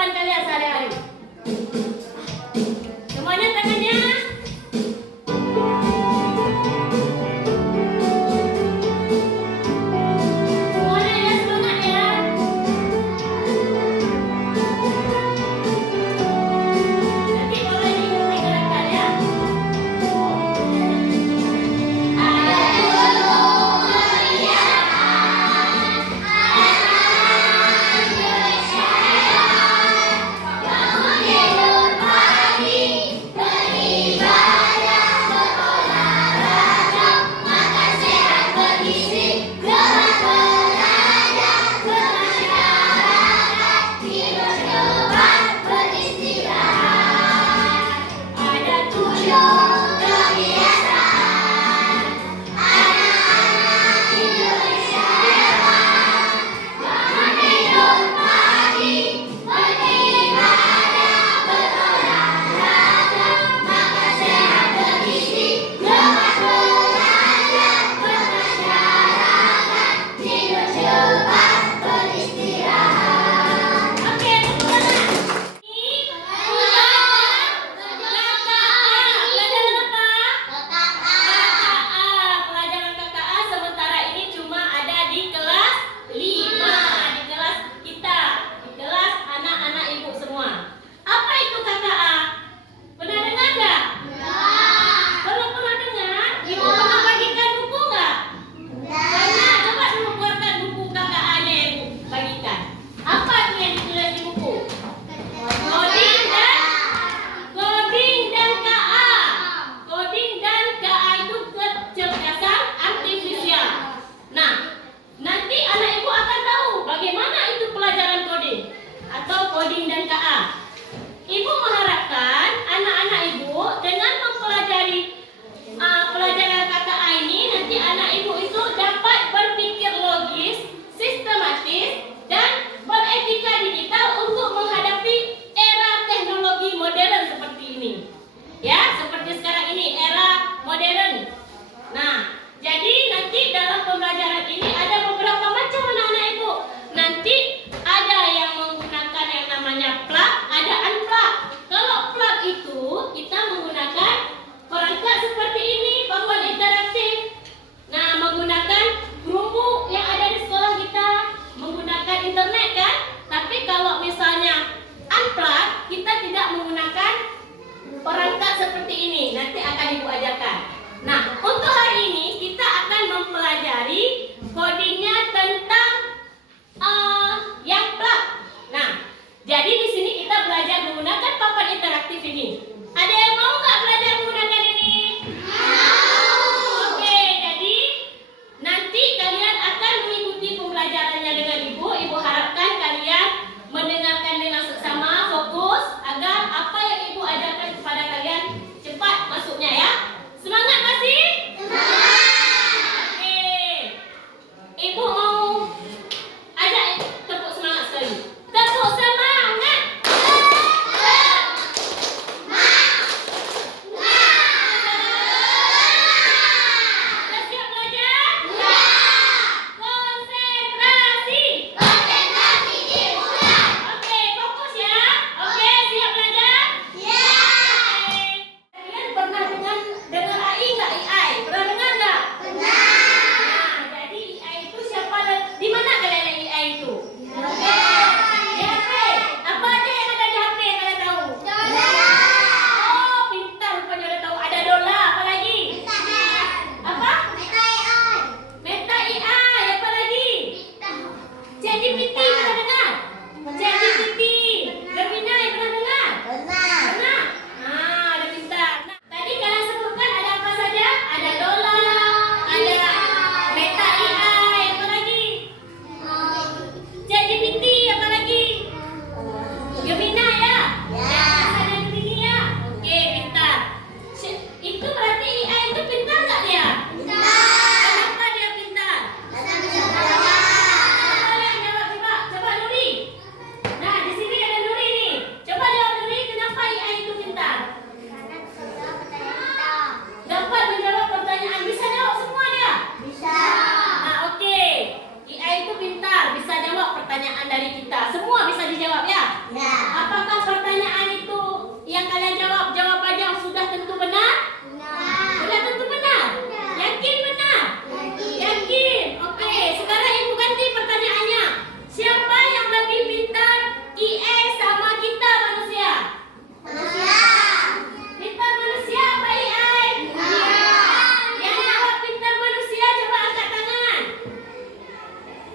kehidupan kalian sehari-hari. Semuanya tangannya. Semuanya ya semangat ya. Nanti boleh diikuti gerakan ya. Ada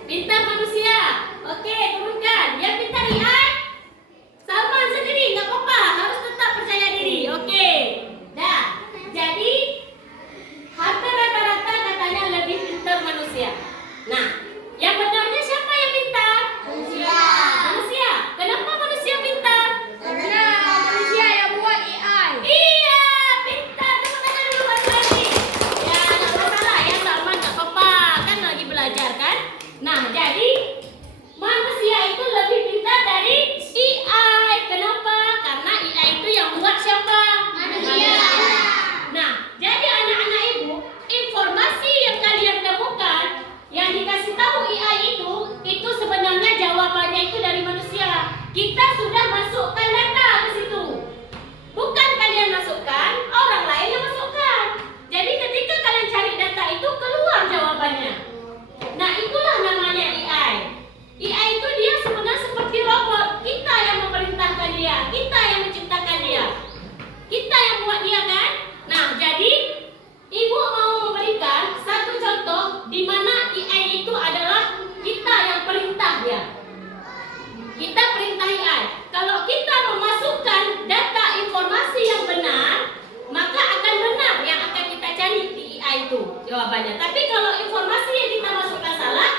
Pintar manusia. Oke, turunkan. Yang pintar AI. Salman sendiri, nggak apa-apa. Harus tetap percaya diri. Oke. Dah. Jadi, hampir rata-rata katanya lebih pintar manusia. Nah, yang benarnya siapa yang pintar? Manusia. Manusia. Kenapa manusia pintar? Karena manusia yang buat AI. Iya, pintar. Tepuk tangan dulu buat lagi. Ya, nggak masalah ya, Salman, nggak apa-apa. Kan lagi belajar kan? Nah, jadi manusia itu lebih pintar dari AI. Kenapa? Karena AI itu yang buat siapa? Manusia. Nah, jadi anak-anak ibu, informasi yang kalian temukan, yang dikasih tahu AI itu sebenarnya jawabannya itu dari manusia. Kita sudah masukkan data ke situ. Bukan kalian masukkan, orang lain yang masukkan. Jadi ketika kalian cari data itu keluar jawabannya. Nah, itulah namanya AI. AI itu dia sebenarnya seperti robot. Kita yang memerintahkan dia, kita yang menciptakan dia. Kita yang buat dia kan? Nah, jadi ibu mau memberikan satu contoh di mana AI itu adalah kita yang perintah dia. Kita perintah AI. Kalau kita memasukkan data informasi yang benar, maka akan benar yang akan kita cari di AI itu jawabannya. Tapi kalau informasi yang kita masukkan salah,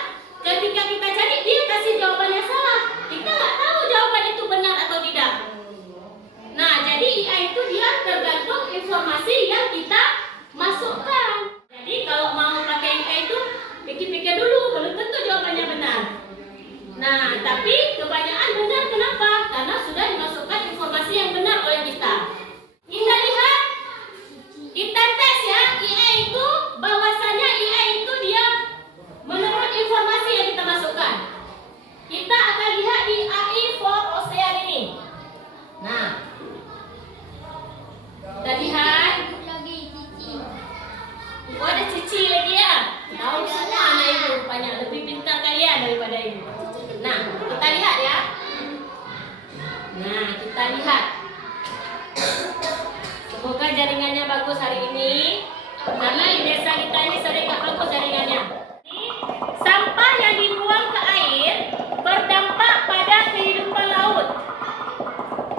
ketika kita cari dia kasih jawabannya salah. Kita nggak tahu jawaban itu benar atau tidak. Nah, jadi AI itu dia tergantung informasi yang kita masukkan. Jadi kalau mau pakai AI itu pikir-pikir dulu, belum tentu jawabannya benar. Nah, tapi kebanyakan benar. Kenapa? Karena sudah dimasukkan informasi yang benar oleh kita. Kita lihat, kita tes ya, AI itu bahwasanya AI itu dia menurut informasi yang kita masukkan. Kita akan lihat di AI for Ocean ini. Nah, kita lihat. Lagi cici. Oh, ada cici lagi ya. Tahu semua anak ibu rupanya lebih pintar kalian daripada ibu. Nah, kita lihat ya. Nah, kita lihat. Semoga jaringannya bagus hari ini. Karena di desa kita ini sering nggak bagus jaringannya. Sampah yang dibuang ke air berdampak pada kehidupan laut.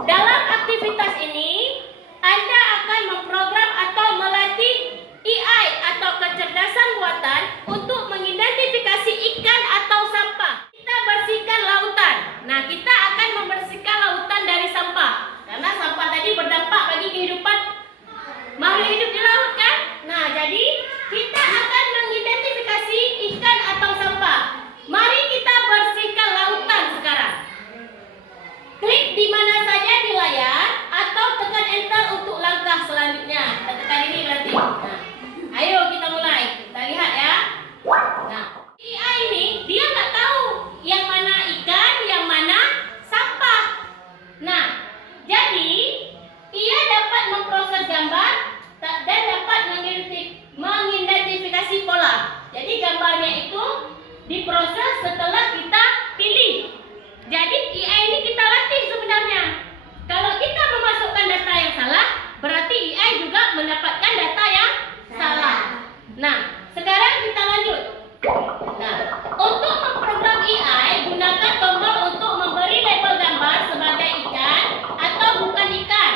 Dalam aktivitas ini, Anda akan memprogram atau melatih AI atau kecerdasan buatan untuk mengidentifikasi ikan atau sampah. Kita bersihkan lautan. Nah, kita akan membersihkan lautan dari sampah. Karena sampah tadi berdampak bagi kehidupan makhluk hidup di laut kan? Nah, jadi kita akan mengidentifikasi ikan atau sampah. Mari kita bersihkan lautan sekarang. Klik di mana saja di layar atau tekan enter untuk langkah selanjutnya. Kita tekan ini berarti. Nah, ayo kita mulai. Kita lihat ya. Nah, AI ini dia nggak tahu yang mana ikan, yang mana sampah. Nah, jadi ia dapat memproses gambar dan dapat mengidentifikasi pola. Jadi gambarnya itu diproses setelah kita pilih. Jadi AI ini kita latih sebenarnya. Kalau kita memasukkan data yang salah, berarti AI juga mendapatkan data yang salah. Nah, sekarang kita lanjut. Nah, untuk memprogram AI, gunakan tombol untuk memberi label gambar sebagai ikan atau bukan ikan.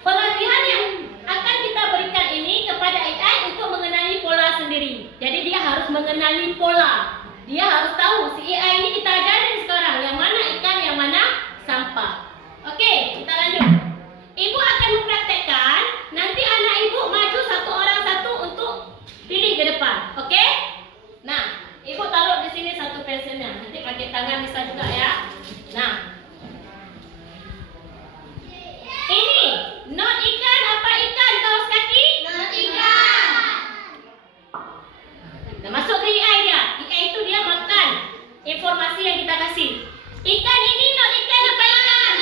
Pelatihan yang akan kita berikan ini kepada AI untuk mengenali pola sendiri. Jadi dia harus mengenali pola. Dia harus tahu si AI ini kita ajarin sekarang yang mana ikan, yang mana sampah. Oke, kita lanjut. Ibu akan mempraktekkan. Nanti anak ibu maju satu orang satu untuk pilih ke depan. Oke? Nah, ibu taruh di sini satu pensilnya. Nanti pakai tangan bisa juga ya. Nah, ini not ikan apa ikan kaos kaki? Not ikan. Nah, masuk ke AI dia. AI itu dia makan informasi yang kita kasih. Ikan ini not ikan apa ikan?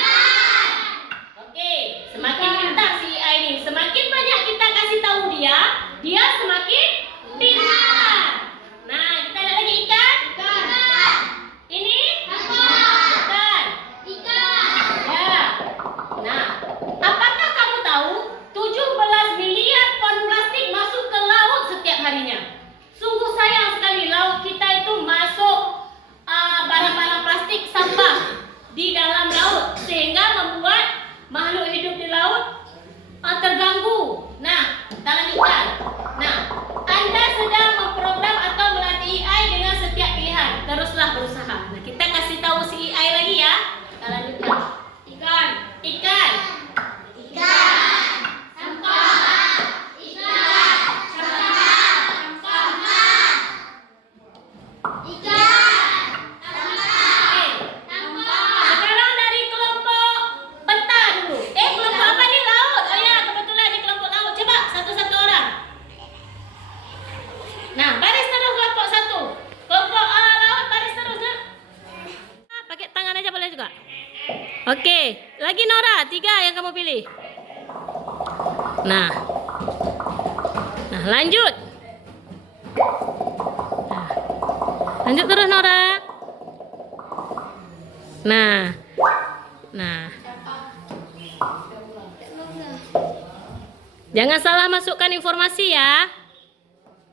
Oke, semakin pintar si AI ini. Semakin banyak kita kasih tahu dia, dia semakin pintar. Nah, kita ada lagi ikan. Ikan. Ini? Sampah. Ikan. teruslah berusaha. Nah, kita kasih tahu si AI lagi ya. Kita lanjutkan. Ikan. Ikan. Ikan. Sampah. Ikan. Sampah. Sampah. Ikan. Sampah. Sampah. Sekarang dari kelompok peta dulu. Kelompok apa nih? Laut. Oh ya, kebetulan di kelompok laut. Coba satu-satu orang. Nah, baris terus kelompok satu. Kelompok laut baris terus ya. Pakai tangan aja boleh juga. Oke, lagi Nora, 3 yang kamu pilih. Nah, lanjut. Nah, lanjut terus Nora. Nah. Jangan salah masukkan informasi ya.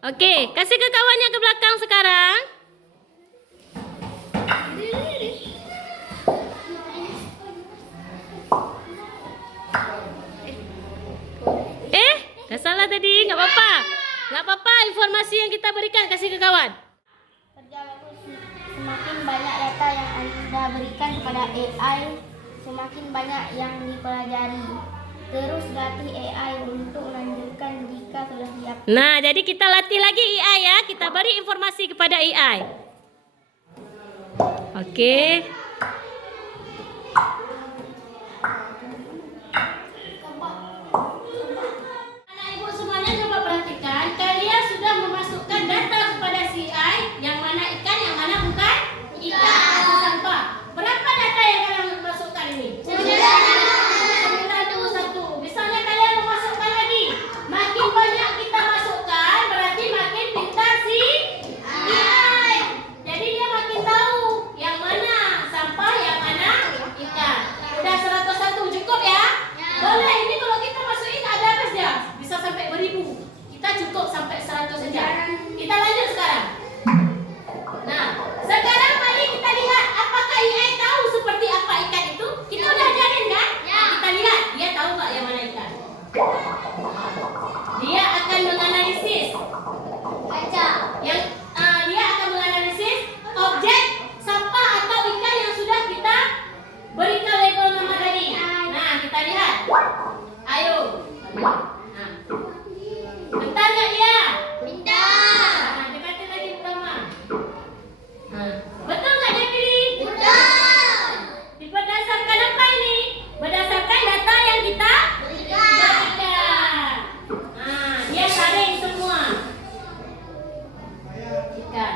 Oke, kasih ke kawannya ke belakang sekarang. Gak salah tadi, nggak apa-apa. Nggak apa-apa, informasi yang kita berikan kasih ke kawan. Kerja bagus. Semakin banyak data yang Anda berikan kepada AI, semakin banyak yang dipelajari. Terus latih AI untuk melanjutkan jika sudah siap. Nah, jadi kita latih lagi AI ya. Kita beri informasi kepada AI. Oke. Anak ibu semuanya coba perhatikan. Kalian sudah memasukkan data kepada si AI. Yang mana ikan, yang mana bukan ikan atau sampah. Berapa data yang kalian masukkan ini? 91. Misalnya kalian memasukkan lagi. Makin banyak kita masukkan, berarti makin pintar si AI. Jadi dia makin tahu yang mana sampah, yang mana ikan. Udah 101 cukup ya? Boleh, ini kalau kita masukin ada apa saja? Bisa sampai beribu. Kita cukup sampai 100 saja. Kita lanjut sekarang. Nah, sekarang mari kita lihat apakah AI tahu seperti apa ikan itu? Kita udah ajarin kan? Nah, kita lihat dia tahu nggak yang mana ikan. Dia akan menganalisis. Baca. Dia akan menganalisis objek sampah atau ikan yang sudah kita berikan label nama tadi. Nah, kita lihat. Ayo. Nah. Bentar nggak dia? Pintar. Nah, dekatin lagi pertama. Nah, betul nggak dia pilih? Betul. Berdasarkan apa ini? Berdasarkan data yang kita Berikan. berikan. Nah, dia saring semua. Ikan.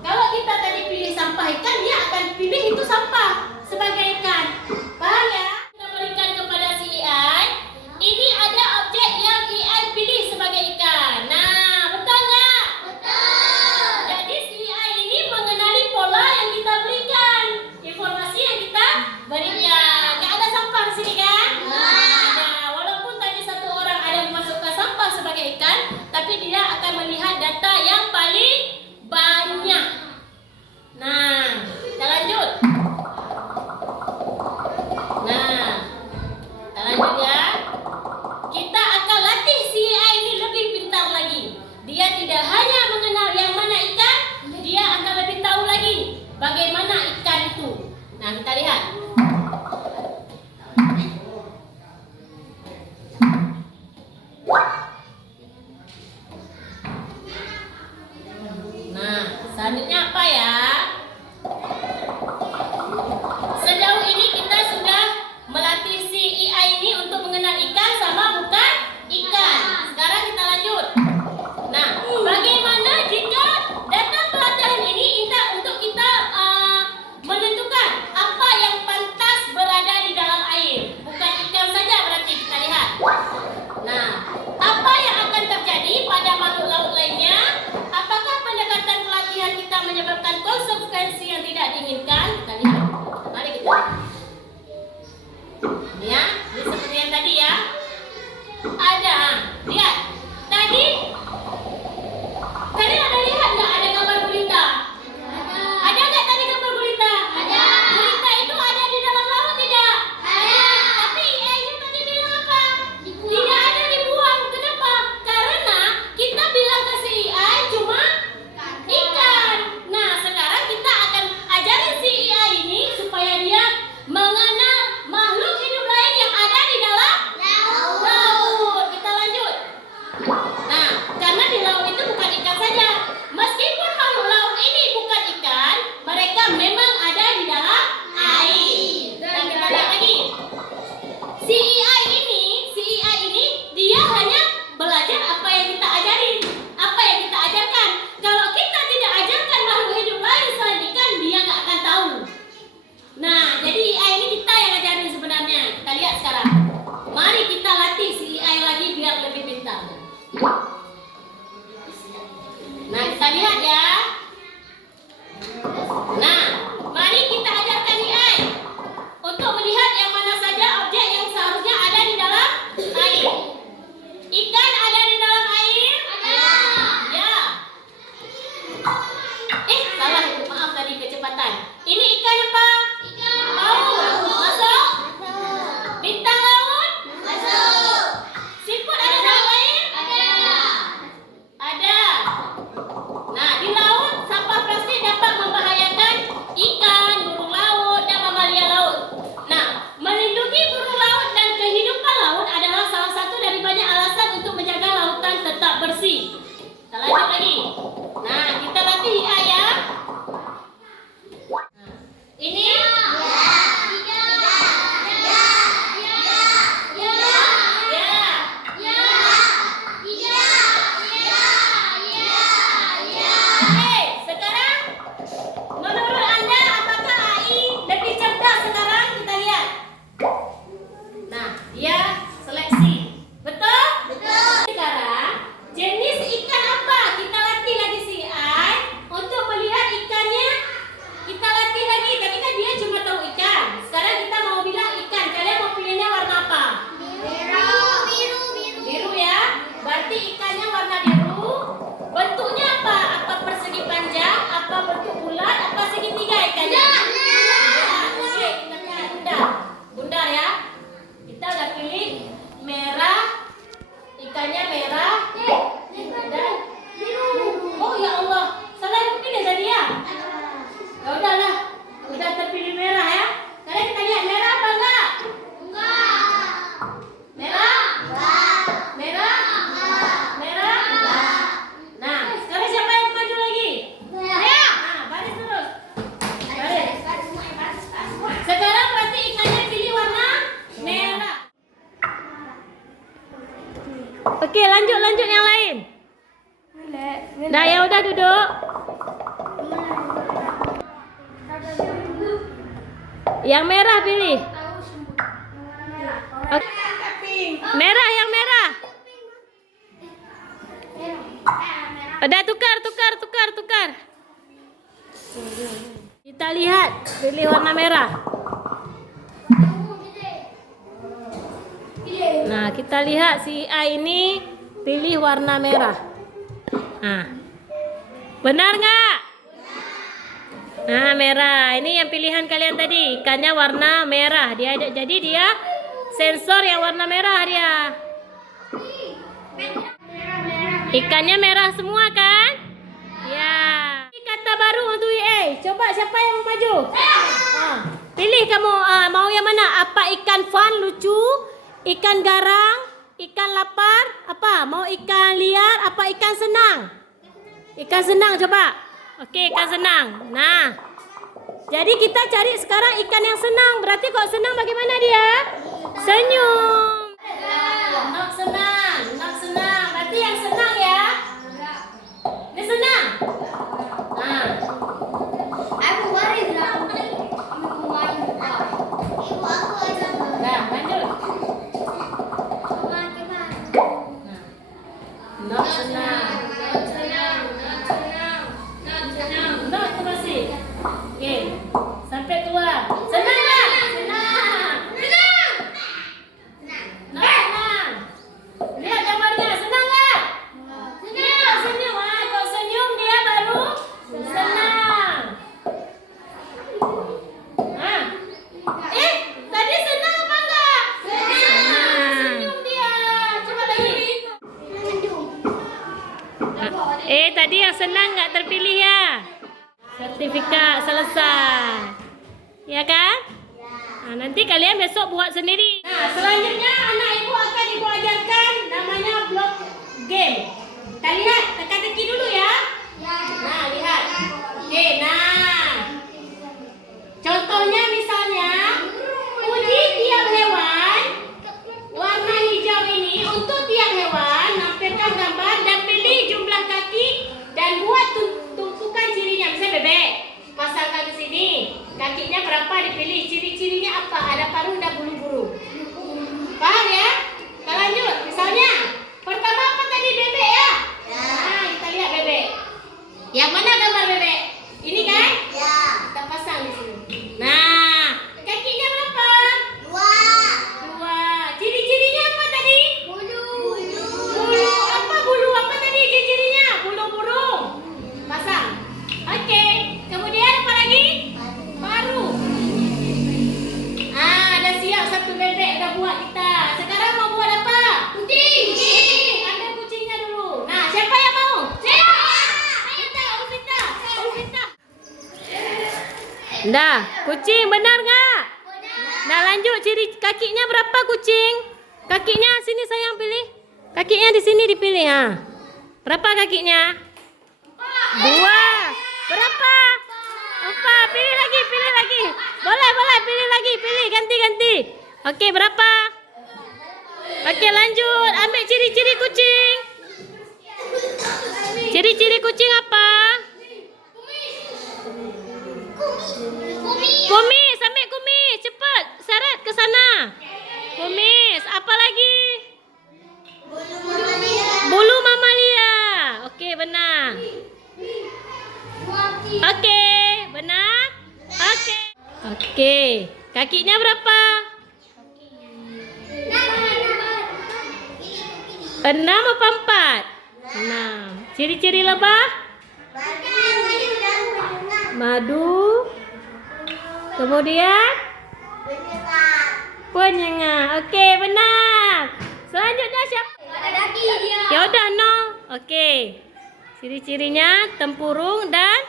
Kalau kita tadi pilih sampah ikan, dia akan pilih itu sampah sebagai ikan. Paham ya? Kita berikan kepada si AI. Ini ada objek yang AI pilih sebagai ikan. Nah, betul nggak? Betul. Jadi si AI ini mengenali pola yang kita berikan, informasi yang kita berikan. Nggak ada sampah di sini kan? Ada. Walaupun tadi satu orang ada memasukkan sampah sebagai ikan, tapi dia akan melihat data yang paling banyak. Nah, kita lanjut. Nah, kita lanjut ya. Kita akan latih si AI ini lebih pintar lagi. Dia tidak hanya mengenal yang mana ikan, dia akan lebih tahu lagi bagaimana ikan itu. Nah, kita lihat. Nah, selanjutnya apa ya? Sejauh ini kita sudah melatih si AI ini untuk mengenal ikan sama bukan ikan. Sekarang kita lanjut. Nah, bagaimana jika data pelatihan ini untuk kita menentukan apa yang pantas berada di dalam air? Bukan ikan saja berarti kita lihat. Nah, apa yang akan terjadi pada makhluk laut lainnya? Apakah pendekatan pelatihan kita menyebabkan konsumsi Salah Ibu, maaf tadi kecepatan. Ini ikan apa? Ikan laut. Masuk? Bintang laut? Masuk. Siput ada dalam air? Ada. Nah, di laut sampah plastik dapat membahayakan ikan, burung laut dan mamalia laut. Nah, melindungi burung laut dan kehidupan laut adalah salah satu dari banyak alasan untuk menjaga lautan tetap bersih. Kita lanjut lagi. Nah, kita latih AI ya. Nah, ini Oke, sekarang menurut Anda apakah AI lebih cerdas sekarang? Kita lihat. Nah, dia seleksi. Betul? Betul. Sekarang jenis ikan apa? Kita latih lagi si AI untuk melihat ikannya. Kita latih lagi. Tadi kan dia cuma tahu ikan. Sekarang kita mau bilang ikan. Kalian mau pilihnya warna apa? Biru ya. Berarti ikannya warna biru. Bentuknya apa? Apa persegi panjang? Apa bentuk bulat? Apa segitiga ikannya? Oke, kita pilih bunda. Bunda ya. Kita udah pilih merah. Ikannya merah. Dan biru. Oh ya Allah. Salah yang pilih tadi ya? Ya udahlah. Udah terpilih merah ya. Kalian kita lihat merah apa enggak? Merah? Merah? Merah? Nah, sekarang siapa yang maju lagi? Nah, baris terus. Baris. Sekarang berarti ikannya pilih warna merah. Oke, lanjut yang lain. Dah ya udah duduk. Yang merah pilih. Oke. Merah yang merah. Udah tukar. Kita lihat, pilih warna merah. Nah, kita lihat si A ini pilih warna merah. Nah, benar nggak? Nah, merah. Ini yang pilihan kalian tadi. Ikannya warna merah. Jadi dia sensor yang warna merah dia. Ikannya merah semua kan? Ya. Ini kata baru untuk EA. Coba siapa yang mau maju? Pilih kamu. Mau yang mana? Apa ikan fun lucu? Ikan garang? Ikan lapar? Apa? Mau ikan liar? Apa ikan senang? Ikan senang coba. Oke, ikan senang. Nah, jadi kita cari sekarang ikan yang senang. Berarti kalau senang bagaimana dia? Senyum. Nak senang. Berarti yang senang ya? Ini senang. Nah. Nah, lanjut. Nak senang. Nak tu masih. Oke. Sampai keluar. Senang tak? Senang. Nak senang. Lihat gambarnya. Senang tak? Senang. Senyum. Kalau senyum dia baru senang. Tadi senang apa enggak? Senang. Senyum dia. Coba lagi. Tadi yang senang enggak terpilih ya? Sertifikat selesai. Ya kan? Nah, nanti kalian besok buat sendiri. Nah, selanjutnya anak ibu akan ibu ajarkan namanya block game. Kita lihat, teka-teki dulu ya. Nah, lihat. Oke, nah. Contohnya misalnya uji tiap hewan warna hijau ini. Untuk tiap hewan nampilkan gambar dan pilih jumlah kaki dan buat tumpukan cirinya. Misalnya bebek, pasangkan di sini. Kakinya berapa dipilih, ciri-cirinya apa? Ada paruh dan bulu-bulu. Paham ya? Kita lanjut. Misalnya pertama apa tadi, bebek ya? Nah, kita lihat bebek. Yang mana gambar bebek? Ini kan? Ya. Kita pasang di sini. Nah, kakinya berapa? Dua. Ciri-cirinya apa tadi? Bulu. Apa bulu? Apa tadi ciri-cirinya? Bulu burung. Pasang. Oke. Dah, kucing benar nggak? Nah lanjut, ciri kakinya berapa kucing? Kakinya sini sayang pilih. Kakinya di sini dipilih ha. Berapa kakinya? 2. Berapa? 4. Pilih lagi. Boleh, pilih lagi, ganti. Oke, berapa? Oke, lanjut. Ambil ciri-ciri kucing. Ciri-ciri kucing apa? Kumis, ambil kumis. Cepat, seret ke sana. Kumis, apa lagi? Bulu mamalia. Oke, benar. Oke, benar? Oke. Kakinya berapa? 6 apa 4? 6. Ciri-ciri lebah? Madu. Kemudian penyengat. Oke, benar. Selanjutnya siapa? Ya udah, no. Oke. Ciri-cirinya tempurung dan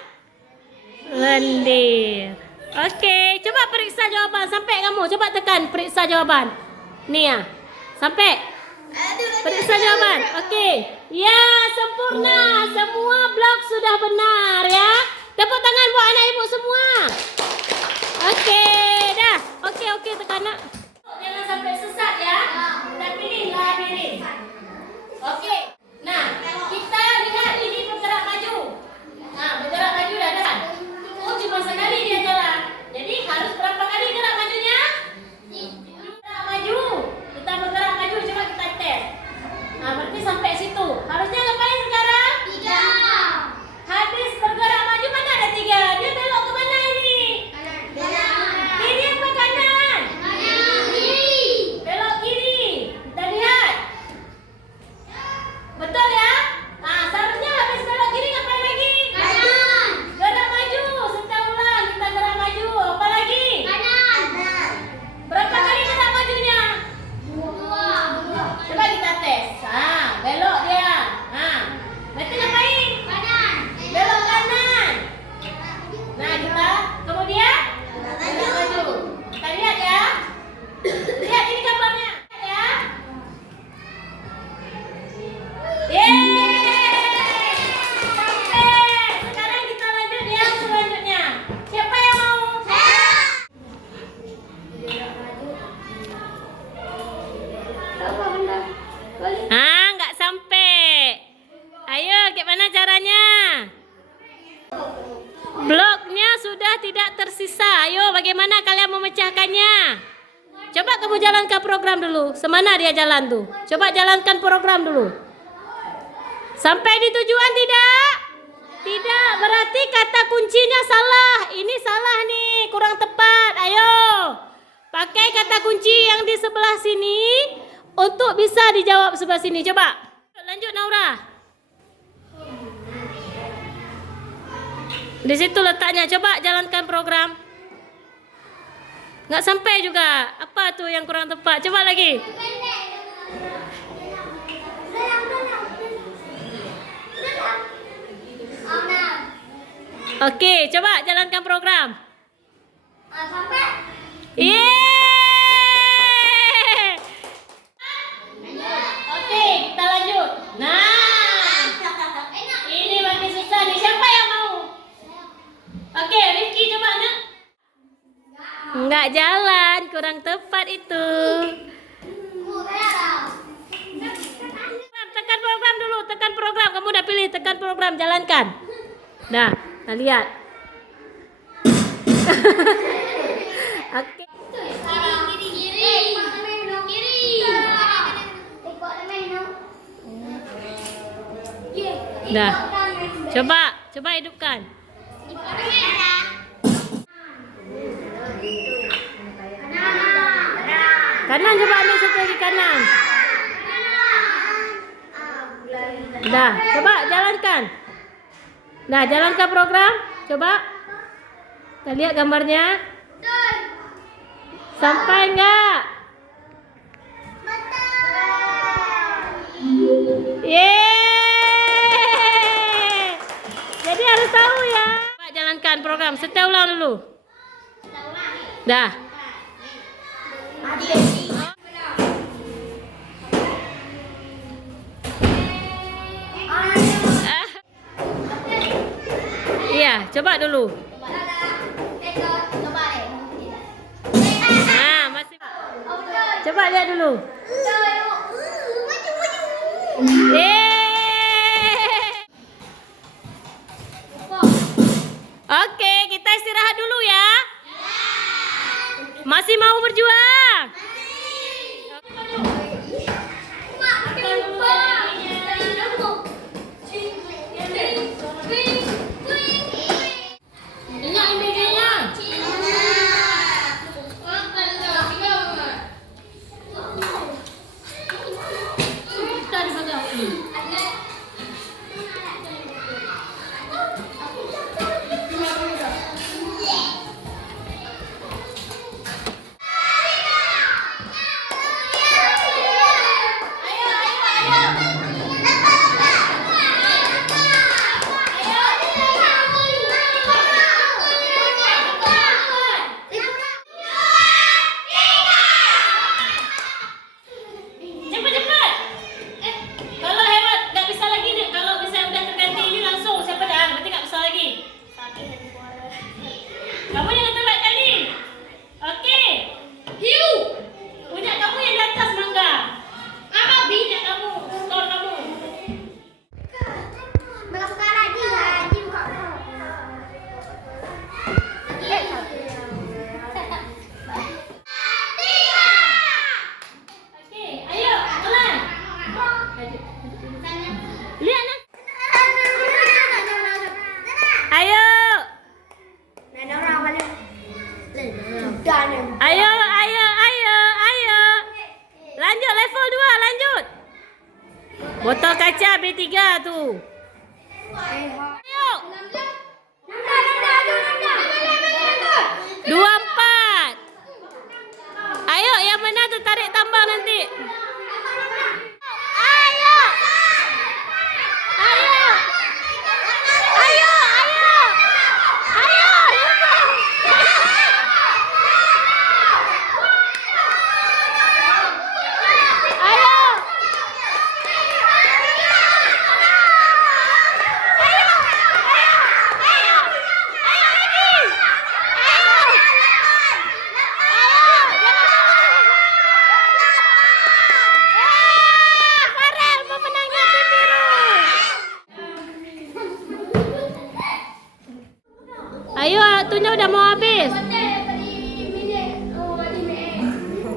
lendir. Oke, coba periksa jawaban. Sampai kamu, coba tekan periksa jawaban. Nih ya. Sampai. Periksa jawaban. Oke. Ya, sempurna. Semua blok sudah benar ya. Tepuk tangan buat anak ibu semua. Oke, dah. Oke, tekan nak. Jangan sampai sesat ya. Dan pilihlah diri. Oke. Nah, kita lihat ini bergerak maju. Nah, bergerak maju dah kan? Oh, cuma sekali dia jalan. Jadi harus berapa kali gerak majunya? Gerak maju. Kita bergerak maju, coba kita tes. Nah, berarti sampai situ. Harusnya ngapain sekarang? 3. Habis bergerak maju mana ada 3? Dia belok ke mana ini? Kiri apa kanan? Kiri. Belok kiri. Kita lihat. Betul ya? Nah, seharusnya habis belok kiri ngapain lagi? Kanan. Gerak maju. Sebentar ulang. Kita gerak maju. Apa lagi? Kanan. Berapa kali gerak majunya? 2. Coba kita tes. Belok dia. Berarti ngapain? Kanan. Belok kanan. Nah, kita kemudian gerak maju. Kita lihat ya. Lihat ini gambarnya. Lihat ya. Yeay! Sampai. Sekarang kita lanjut yang selanjutnya. Siapa yang mau? Nggak sampai. Ayo, gimana caranya? Bloknya sudah tidak tersisa. Ayo, bagaimana kalian memecahkannya? Coba kamu jalankan program dulu. Semana dia jalan tuh? Coba jalankan program dulu. Sampai di tujuan tidak? Tidak, berarti kata kuncinya salah. Ini salah nih, kurang tepat. Ayo, pakai kata kunci yang di sebelah sini untuk bisa dijawab sebelah sini. Coba, lanjut Naura. Di situ letaknya. Coba jalankan program. Nggak sampai juga. Apa tuh yang kurang tepat? Coba lagi. Oke, coba jalankan program. Yeay! Oke, kita lanjut. Nah, ini makin susah nih. Siapa yang mau? Oke, Rifki coba nak. Nggak jalan, kurang tepat itu. Tekan program dulu, tekan program. Kamu udah pilih, tekan program, jalankan. Nah, kita lihat. Oke. Dah. Coba hidupkan. Kanan, coba ambil satu lagi kanan. Dah, coba jalankan. Nah, jalankan program. Coba. Kita lihat gambarnya. Sampai enggak? Yeay! Jadi harus tahu ya. Coba jalankan program. Setel ulang dulu. Dah. Iya, coba dulu. Masih. Coba lihat dulu. Oke, kita istirahat dulu ya. Masih mau berjuang? Kamu jangan tebak kali. Okey. Hiu. Punya kamu yang di atas mangga. Punya kamu, skor kamu. Okey, ayo, mulai. Lihat nak. Ayo. Ayo. Lanjut level 2, lanjut. Botol kaca B3 tu. Ayo. 24. Ayo, yang mana tertarik tambah nanti? Ayo. Ayo, waktunya udah mau habis.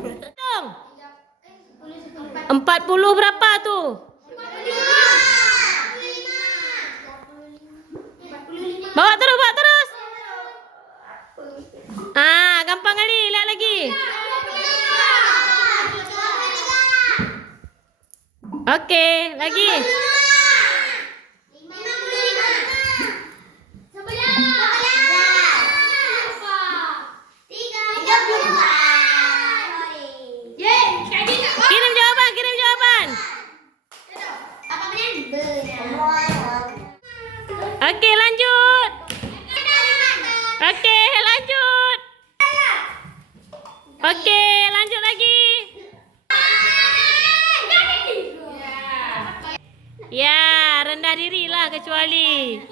Hitung. 40 berapa tuh? Bawa terus. Gampang kali, lihat lagi. Oke, lagi. Kirim jawaban. Oke, lanjut. Oke, lanjut lagi. Ya, rendah dirilah kecuali.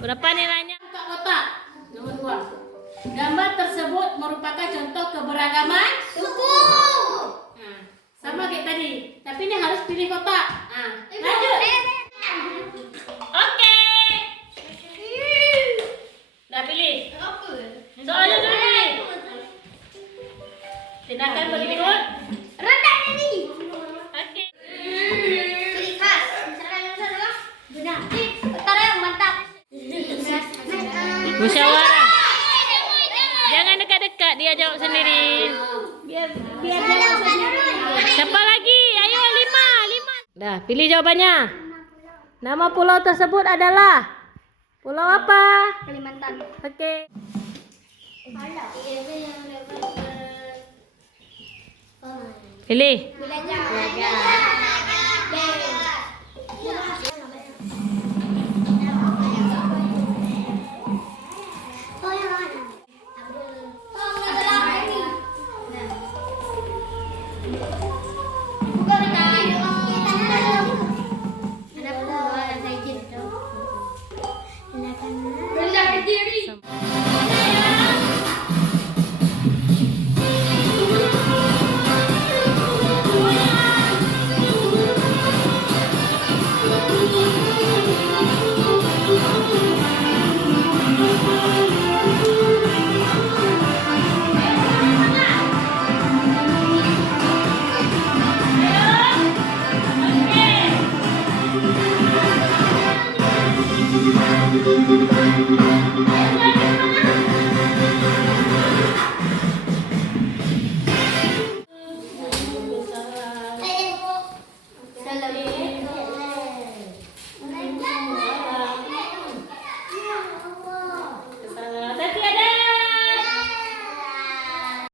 Berapa nilainya? Buka kotak. Nomor 2. Gambar tersebut merupakan contoh keberagaman suku. Sama kayak tadi, tapi ini harus pilih kotak. Lanjut. Oke. Dah pilih. Soalnya dulu nih. Tindakan berikut. Rendah diri. Oke. Ciri khas. Benar. Utara yang mantap. Musyawarah. Jangan dekat-dekat, dia jawab sendiri. Biar jawab sendiri. Siapa lagi? Ayo 5. Dah, pilih jawabannya. Nama pulau tersebut adalah pulau apa? Kalimantan. Oke. Pilih. Hadirin